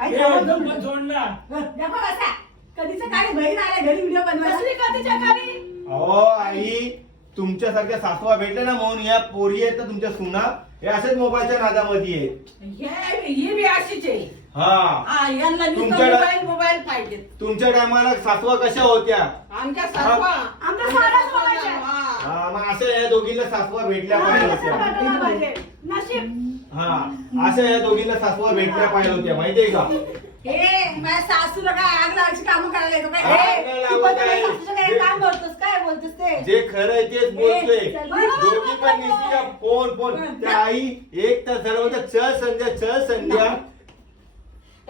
आई पण. कधीचं काय बहीण आल्या घरी व्हिडिओ बनवायला. कधीच्या अहो आई तुमच्यासारख्या सासवा भेटले ना म्हणून या पोरी आहेत ना तुमच्या सुना हे असेच मोबाईलच्या नादामध्ये आहेत. हे ही बी अशीच आहे. हा. हा यांना नुसतं तुमच्याकडे- मोबाईल तुमच्या टायमाला सासवा कशा होत्या? आमच्या. हा. हा. मग अशा या दोघींना सासवा भेटल्या पाहिजे होत्या. हा अशा या दोघींना सासवा भेटल्या पाहिजे होत्या माहितीये का? हे माझ्या सासूला काय आग लावायची कामं करायला येतो काय? आग हे, नाही तू लावत पण आहे. तुझ्या सासूचं काय काम बोलतोस? काय बोलतोस ते? जे खरं आहे तेच बोलतोय. ए, चल, बरोबर दोघी पण निसत्या फोन फोन त्या आई एक तर सर्व चल संध्या चल संध्या.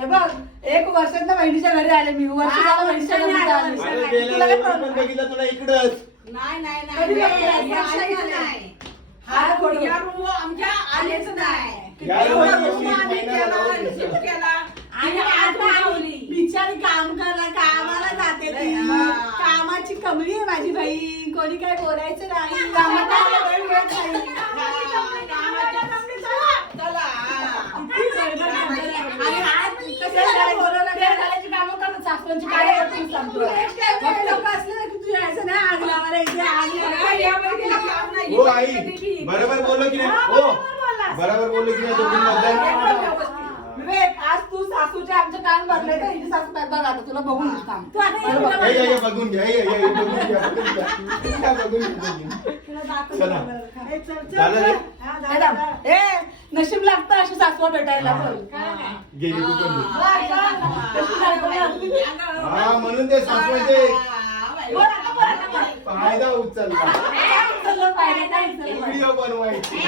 हे बघ एक वर्षात ना बहिणीच्या घरी आले मी वर्ष झालं बहिणीच्या घरी आले. अरे तुला गेल्या काय वेळी पण problem? बघितलं तुला इकडंच नाही नाही कधी नाही बघितलं? नाही, वर्ष नाही, झालं. नाही. हा, खोटं. या रूम आमच्या आलेच नाही या आम्ही महिन्याला लावून. केला आणि आता आता आम्ही बिचारी काम करा कामाला जाते ती हा. कामाची कमळी आहे माझी बहीण कोणी काय बोलायचं नाही आलं वेळ मिळत नाही. चला हा. किती गडबड गडबड आहे. आणि आज कसं झालं, बोलवलं काय घालायची कामं सांगतो. मोठे लोकं असले की तू यायचं ना आग लावायला इथे आग लावायला. नाही. हो आई. बरोबर बोललो की नाही? हा, बरोबर बोललो. की नाही दोघींबद्दल कान हिची सासू काय बघ आता तुला बघून काम. तू आता बघून घ्या हे, हे, हे, बघून घ्या बघून घ्या या, बघून घ्या, बघून घ्या. तुला दाखव. चला. हे, चल, चल, झालं रे? चल. हा, झालं, झालं. ए, नशीब लागतं अशी सासवा भेटायला हा. काय नाही. गेली तू पण गेली. हा म्हणून ते सासवाचे बोल आता, बोल आता, बोल. फायदा उचलला काय उचललं पाहिजे, काय उचललं पाहिजे. व्हिडिओ बनवायची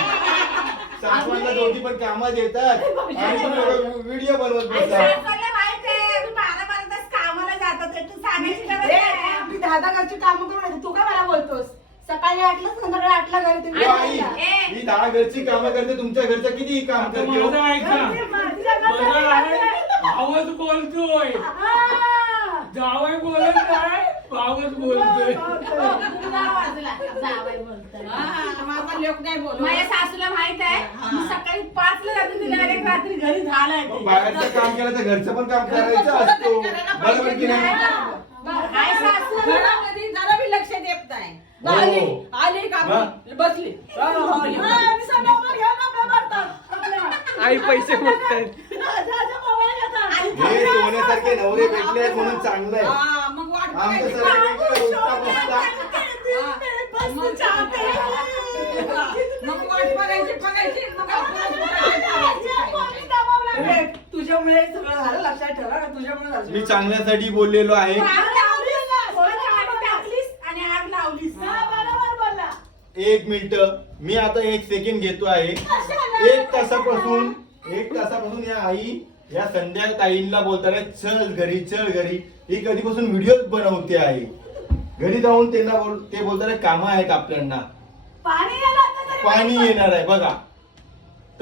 सासवांना दोघी पण कामात येतात आणि तुम्ही व्हिडिओ बनवत आणि बसता सासवाला माहीत आहे, मी बारा बारा तास कामाला जातात ते तू सांगायची गरज नाही. मी दहा दहा घरची कामं करून येते. तू काय मला बोलतोस? सकाळी आठला संध्याकाळी आठला घरी तुम्ही आई मी दहा घरची कामं करते तुमच्या घरचं किती काम आता करते? हो? माझं ऐका बरं आहे. आवाज बोलतोय. जावई बोलत नाही आवाज बोलतोय. माझा लोक नाही बोलत माझ्या सासूला माहीत आहे. हा. मी सकाळी पाचला जाते तिला direct रात्री घरी झालाय. मग बाहेरचं काम केलं तर घरचं पण काम करायचं असतो. बरोबर की नाही? काय सासू घरामध्ये जरा बी लक्ष देत नाही. हो. आली आली का? बसली. हो, सगळं घेऊन. आई पैसे मागतायत जा, जा, हे सोन्यासारखे नवरे भेटले आहेत म्हणून चांगलं आहे. हा, मग वाट आमचं बघायची. सर्व उठता बसता बस, चहा प्यायला. हा, मग वाट बघायची बघायची. मग आपण अरे, तुझ्यामुळे हे सगळं झालं लक्षात ठेवा का तुझ्यामुळे झालं. मी चांगल्यासाठी बोललेलो आहे आग लावलीस, थोडं आग टाकलीस आणि आग लावलीस बरोबर बोलला एक मिनिट. मी आता एक सेकंड घेतो आहे. एक तासापासून एक तासापासून या आई या संध्या ताईंना बोलताना चल घरी चल घरी. ही कधीपासून व्हिडिओ बनवते आहे घरी जाऊन त्यांना बोल ते बोलताना कामं आहेत तरी पाणी येणार आहे बघा.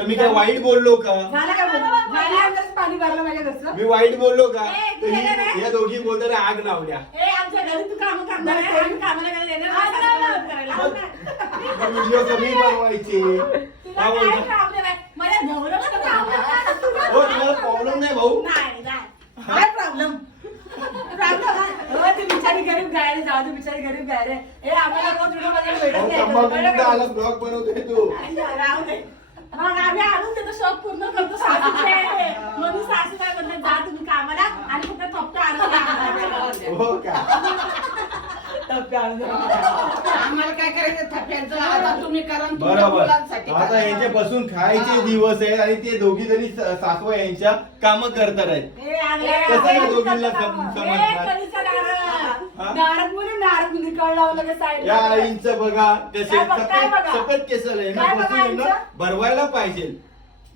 तर मी काय वाईट बोललो का झालं काय बोल पाणी भरलं माझ्या मी वाईट बोललो का ए, तर गेलं रे? ही- या दोघी बोलताना आग लावल्या ए आमच्या घरी तू काम करणार आहे, आम्ही कामाला गेले येणार नाही, सासूला मदत करायला. लाव ना. व्हिडिओ कमी बनवायचे तुला काय काय बोलतो problem आहे? माझ्या नवऱ्याला तर काम तुला. हो तुम्हाला प्रॉब्लेम नाही भाऊ नाही, नाही. काय प्रॉब्लेम ती बिचारी गरीब गायरे जाऊ दे बिचारी गरीब गायरे हे आम्हाला रोज व्हिडिओ बघायला भेटत अहो, नाही. का? आला ब्लॉग बनवतोय तू राहू दे. मग आम्ही आणून देतो शौक पूर्ण करतो सासूचे म्हणून सासू काय म्हणते जा तुम्ही कामाला आणि फक्त. हो का थप्पे आणून द्या. आम्हाला काय करायचं थप्प्यांचं आता तुम्ही करा आणि तुमच्या बरोबर मुलांसाठी आता करा. यांचे बसून खायचे दिवस आहेत आणि ते दोघी जणी स- सासवा यांच्या काम करतात आहेत हे. कसं काय दोघींना करतो सम- कामं. समजणार? हे कधीचं नारळ. हा? नारळ मुली नारळ मुली कळ लावलं का side या? आईंचं बघा त्या काय बघ- काय सफेद बघा? सफेद केसल आहे ना काय बघा बसून आईंचं? भरवायला पाहिजे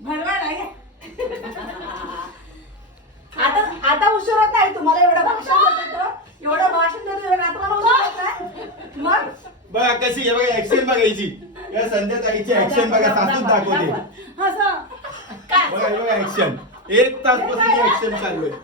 भरवा नाही. आता आता उशीर होत नाही तुम्हाला एवढं भाषण एवढं भाषण देतो एवढं आता मला उशीर होत नाही मग? बघा कशी आहे बघा ऍक्शन बघायची या संध्या ताईची ऍक्शन बघा सासूच दाखवते. बघा. हे बघा ऍक्शन एक तासपासून ऍक्शन चालू आहे.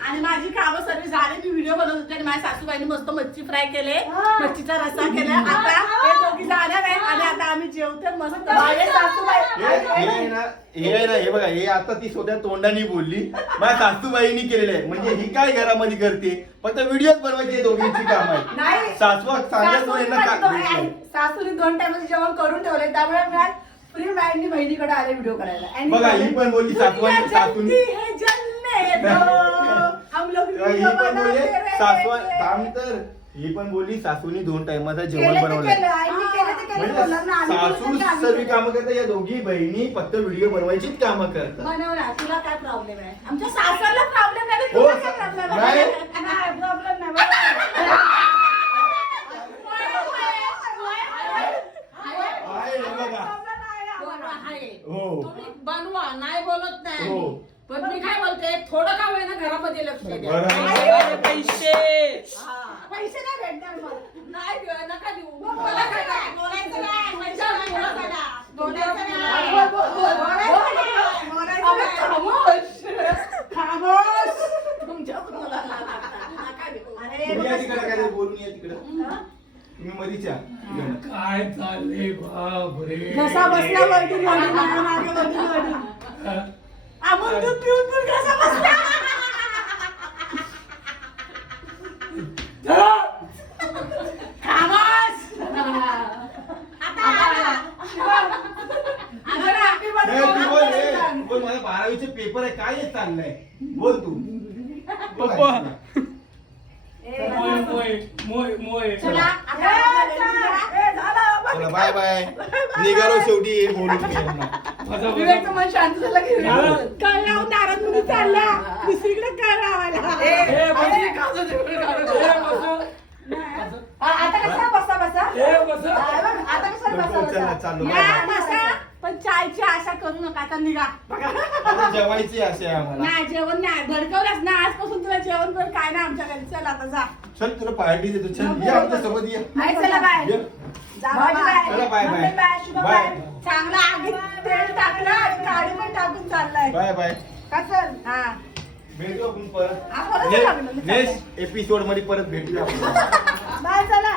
आणि माझी कामं सर्व झाली मी व्हिडिओ बनवत होते आणि माझ्या सासूबाईने मस्त मच्छी फ्राय केले. मच्छीचा रस्सा केला. आता हे दोघी जाणार आहेत आणि आता आम्ही जेवतो मस्त माझे सासूबाई. हे हे आहे ना हे आहे ना हे बघा हे आता ती स्वतः तोंडाने बोलली. माझ्या सासूबाईनी केलेलं आहे. म्हणजे ही काय घरामध्ये करते? फक्त व्हिडिओच बनवायची हे दोघींची काम आहे नाही. सासवा सासूने दोन- आई, सासूने दोन टाइम जेवण करून ठेवले त्यामुळे मी आज फ्री माइंडनी बहिणीकडे आले व्हिडिओ करायला. बघा, ही पण बोलली दुनिया सासून- जलती है जलने दो. हम लोग ही पण बोलली. सासवा थांब तर ही पण बोलली सासूनी दोन टाइमाचं जेवण केलं बनवलं केलं, आईने केलं ते केलं, म्हणजे आम्ही बोलतो सासू आम्ही सर्व. कामं करतात या दोघी बहिणी फक्त व्हिडिओ बनवायचीच कामं करतात तुला काय प्रॉब्लेम आहे आमच्या सासऱ्याला प्रॉब्लेम नाही हो, तुला काय प्रॉब्लेम नाही. आहे नाही प्रॉब्लेम नाही बरोबर. आहे, हे बघा हो तुम्ही बनवा नाही बोलत नाही हो. आम्ही. पण मी काय बोलते थोडं का घरामध्ये लक्ष द्या बरोबर. पैसे हा. पैसे नाही भेटणार मग. नाही देऊ, नका देऊ मग मला बोलायचं काय नाही. बोल, बोल, बोल. अबे, खामोश. खामोश. तुमच्या मुलाला नका देऊ. तुम्ही या तिकडे काय बोलून या तिकडे तुम्ही मधीच या तिकडं. काय चाललंय बापरे घसा बसला वरती वरती, मागे वरती वरती. अमोल दूध पिऊन पिऊन घसा बसला. चला. खामोश. आता आला. शिवम. आता ना, happy birthday नाही, तू बोल रे. बोल. बोल माझा बारावीचे पेपर आहे काय चाललंय बोल तू बोल पप्पा. ऐक ना. ए, मोय मोय मोय मोय चला, आता ए, झालं, बघ. चला बाय बाय निघालो शेवटी हे बोलून गेलो ना. माझा विवेकचं मन शांत झालं की झालं. काय लावून नाराज म्हणून चालला दुसरीकडे काय लावायला ए, बस. अरे, खाऊ दे, तिकडे खाऊ दे. ए, बस. आ- आता कसा बसा बसा ए, बस. आ, बघ, आता कसा बसा चला, बसा चालू. या, बसा पण चायची आशा करू नका आता निघा आता जेवायची असे आहे आम्हाला. नाही जेवण नाही. भडकवलंच ना आजपासून तुला जेवण पण काय ना आमच्या घरी चल आता जा. चल तुला पार्टी देतो. चल ये आमच्यासोबत ये. आई चला बाय ये. जा बाय चला, bye, bye. Mummy bye Shubh bye. Bye. चांगला आगीत तेल टाकलं. आणि काडी पण टाकून चाललाय. Bye bye. का चल? हा. भेटू आपण परत. लागलो. एपिसोडमध्ये परत भेटूया आपण. बाय चला.